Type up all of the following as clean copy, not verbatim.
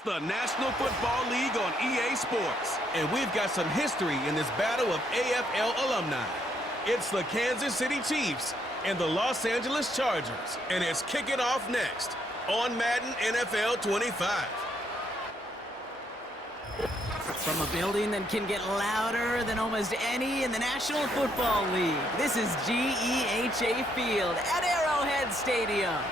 It's the National Football League on EA Sports, and we've got some history in this battle of AFL alumni. It's the Kansas City Chiefs and the Los Angeles Chargers, and it's kicking off next on Madden NFL 25. From a building that can get louder than almost any in the National Football League, this is GEHA Field at Arrowhead Stadium.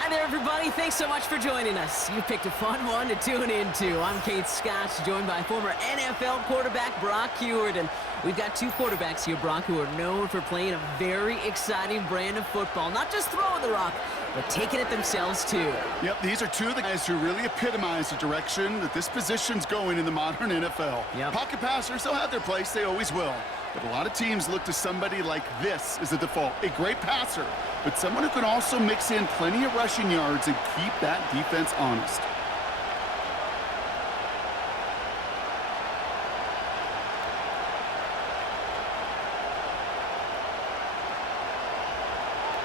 Hi there, everybody. Thanks so much for joining us. You picked a fun one to tune into. I'm Kate Scott, joined by former NFL quarterback Brock Huard. And we've got two quarterbacks here, Brock, who are known for playing a very exciting brand of football. Not just throwing the rock, but taking it themselves, too. Yep, these are two of the guys who really epitomize the direction that this position's going in the modern NFL. Yep. Pocket passers, they'll have their place. They always will. But a lot of teams look to somebody like this as a default. A great passer, but someone who can also mix in plenty of rushing yards and keep that defense honest.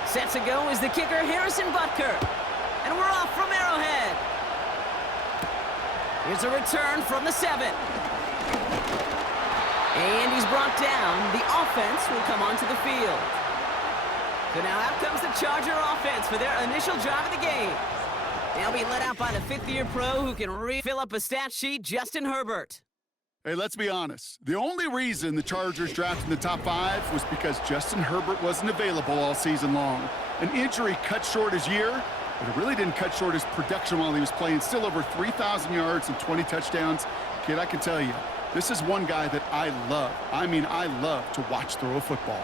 Set to go is the kicker, Harrison Butker. And we're off from Arrowhead. Here's a return from the 7. And he's brought down. The offense will come onto the field. So now out comes the Charger offense for their initial drive of the game. They'll be led out by the fifth-year pro who can refill up a stat sheet, Justin Herbert. Hey, let's be honest. The only reason the Chargers drafted in the top 5 was because Justin Herbert wasn't available all season long. An injury cut short his year, but it really didn't cut short his production while he was playing. Still over 3,000 yards and 20 touchdowns. Kid, I can tell you, this is one guy that I love. I mean, I love to watch throw a football.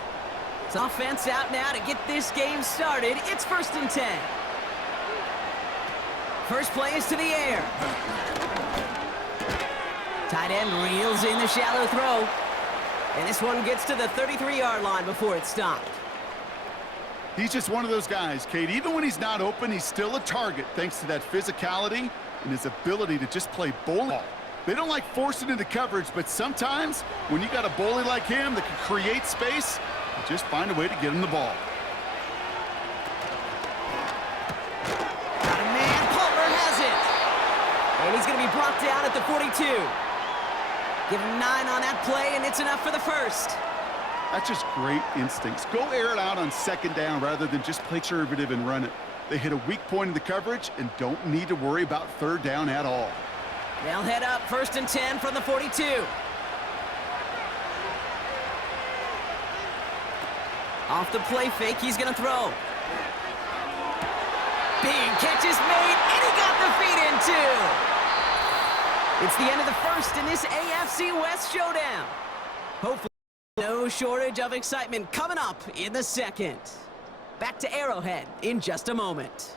It's offense out now to get this game started. It's 1st and 10. First play is to the air. Tight end reels in the shallow throw. And this one gets to the 33-yard line before it's stopped. He's just one of those guys, Kate. Even when he's not open, he's still a target thanks to that physicality and his ability to just play ball. They don't like forcing into coverage, but sometimes when you got a bully like him that can create space, you just find a way to get him the ball. Got a man. Palmer has it. And he's going to be brought down at the 42. Give him 9 on that play, and it's enough for the first. That's just great instincts. Go air it out on 2nd down rather than just play conservative and run it. They hit a weak point in the coverage and don't need to worry about 3rd down at all. They'll head up 1st and 10 from the 42. Off the play fake, he's going to throw. Big catch is made, and he got the feet in too. It's the end of the first in this AFC West showdown. Hopefully no shortage of excitement coming up in the second. Back to Arrowhead in just a moment.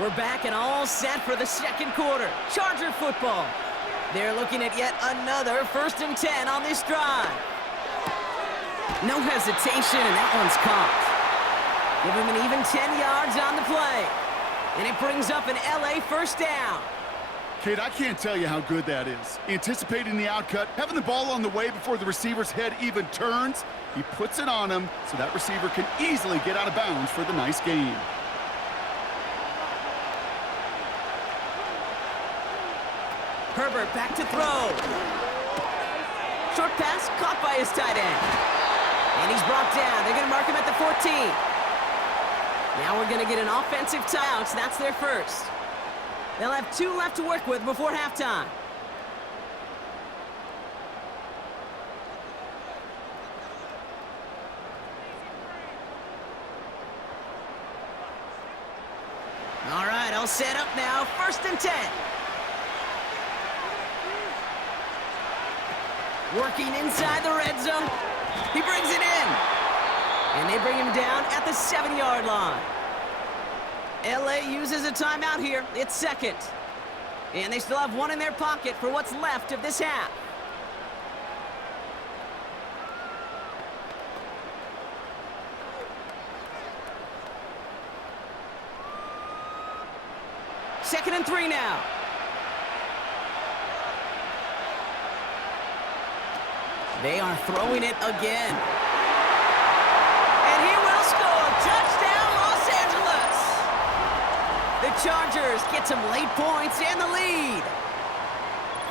We're back and all set for the second quarter. Charger football. They're looking at yet another 1st and 10 on this drive. No hesitation, and that one's caught. Give him an even 10 yards on the play. And it brings up an LA first down. Kid, I can't tell you how good that is. Anticipating the outcut, having the ball on the way before the receiver's head even turns. He puts it on him so that receiver can easily get out of bounds for the nice gain. Herbert back to throw. Short pass caught by his tight end. And he's brought down. They're going to mark him at the 14. Now we're going to get an offensive timeout. That's their first. They'll have 2 left to work with before halftime. All right, all set up now. 1st and 10. Working inside the red zone. He brings it in. And they bring him down at the 7-yard line. LA uses a timeout here. It's 2nd. And they still have 1 in their pocket for what's left of this half. 2nd and 3 now. They are throwing it again. And he will score. Touchdown, Los Angeles. The Chargers get some late points and the lead.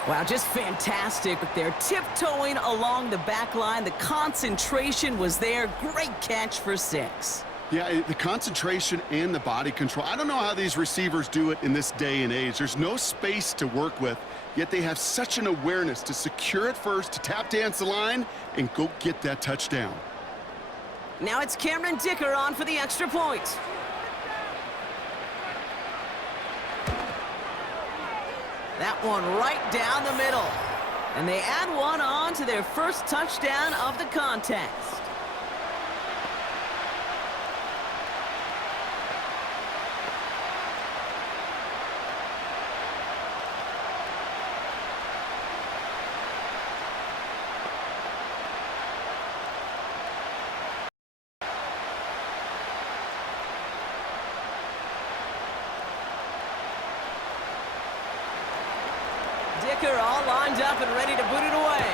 Wow, just fantastic. They're tiptoeing along the back line. The concentration was there. Great catch for 6. Yeah, the concentration and the body control. I don't know how these receivers do it in this day and age. There's no space to work with, yet they have such an awareness to secure it first, to tap dance the line, and go get that touchdown. Now it's Cameron Dicker on for the extra point. That one right down the middle. And they add one on to their first touchdown of the contest. Dicker all lined up and ready to boot it away.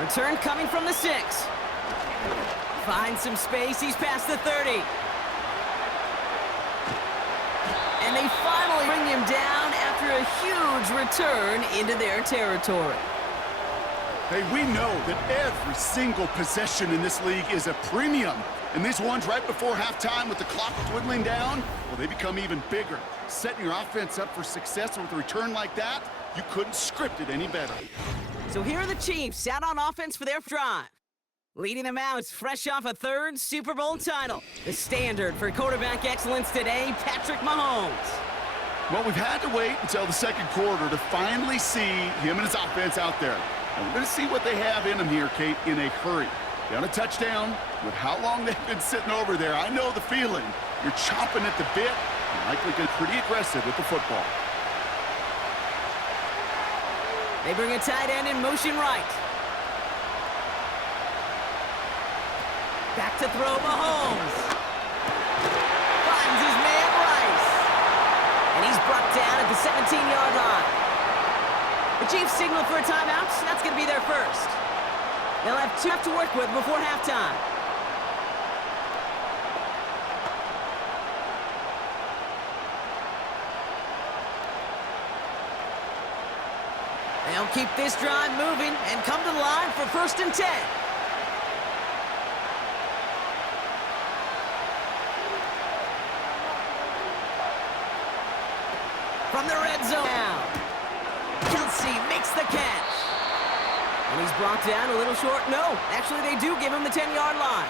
Return coming from the 6. Finds some space. He's past the 30. And they finally bring him down after a huge return into their territory. Hey, we know that every single possession in this league is a premium. And these ones right before halftime with the clock dwindling down, well, they become even bigger. Setting your offense up for success with a return like that, you couldn't script it any better. So here are the Chiefs out on offense for their drive. Leading them out, fresh off a 3rd Super Bowl title. The standard for quarterback excellence today, Patrick Mahomes. Well, we've had to wait until the 2nd quarter to finally see him and his offense out there. And we're going to see what they have in them here, Kate, in a hurry. Down a touchdown, with how long they've been sitting over there, I know the feeling. You're chomping at the bit, and likely getting pretty aggressive with the football. They bring a tight end in motion right. Back to throw Mahomes. Finds his man Rice. And he's brought down at the 17-yard line. The Chiefs signal for a timeout. That's going to be their first. They'll have 2 to work with before halftime. They'll keep this drive moving and come to the line for 1st and 10. From the red zone now. Kelsey makes the catch. And he's brought down a little short. No, actually they do give him the 10-yard line.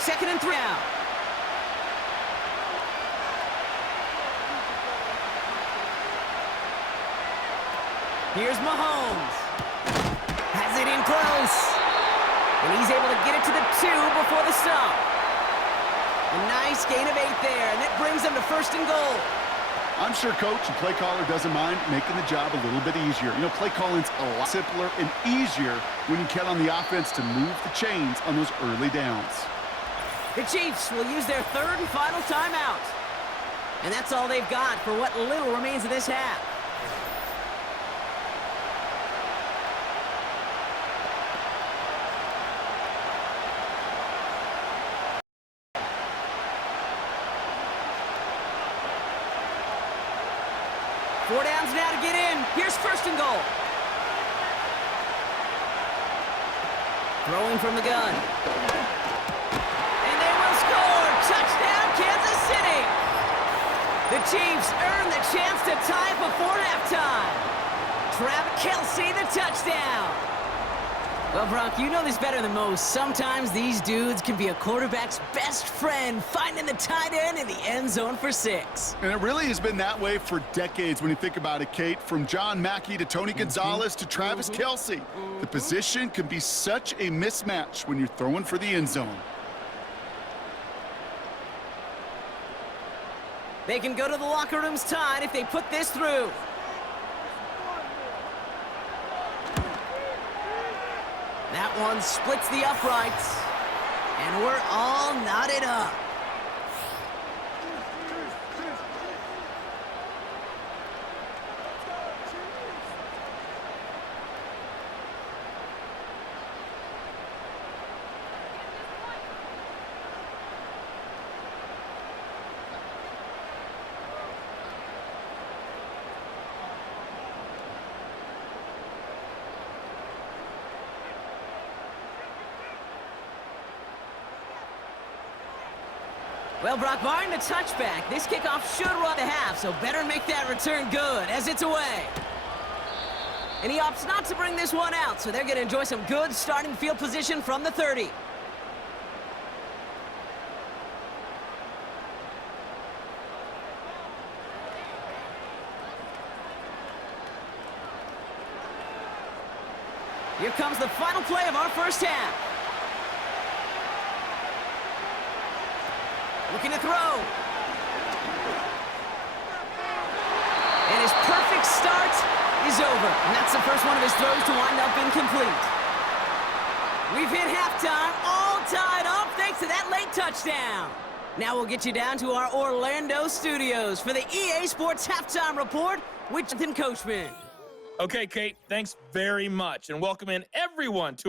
Second and 3 now. Here's Mahomes. Has it in close. And he's able to get it to the 2 before the stop. A nice gain of 8 there, and that brings them to 1st and goal. I'm sure coach and play caller doesn't mind making the job a little bit easier. You know, play calling's a lot simpler and easier when you count on the offense to move the chains on those early downs. The Chiefs will use their 3rd and final timeout. And that's all they've got for what little remains of this half. Four downs now to get in. Here's 1st and goal. Throwing from the gun. And they will score. Touchdown, Kansas City. The Chiefs earn the chance to tie before halftime. Travis Kelce, the touchdown. Well, Brock, you know this better than most. Sometimes these dudes can be a quarterback's best friend, finding the tight end in the end zone for 6. And it really has been that way for decades when you think about it, Kate. From John Mackey to Tony Gonzalez to Travis Kelce. The position can be such a mismatch when you're throwing for the end zone. They can go to the locker rooms tied if they put this through. That one splits the uprights. And we're all knotted up. Well, Brock, barring the touchback, this kickoff should run to half, so better make that return good as it's away. And he opts not to bring this one out, so they're going to enjoy some good starting field position from the 30. Here comes the final play of our first half. Looking to throw. And his perfect start is over. And that's the first one of his throws to wind up incomplete. We've hit halftime, all tied up thanks to that late touchdown. Now we'll get you down to our Orlando studios for the EA Sports Halftime Report with Jonathan Coachman. Okay, Kate, thanks very much. And welcome in everyone to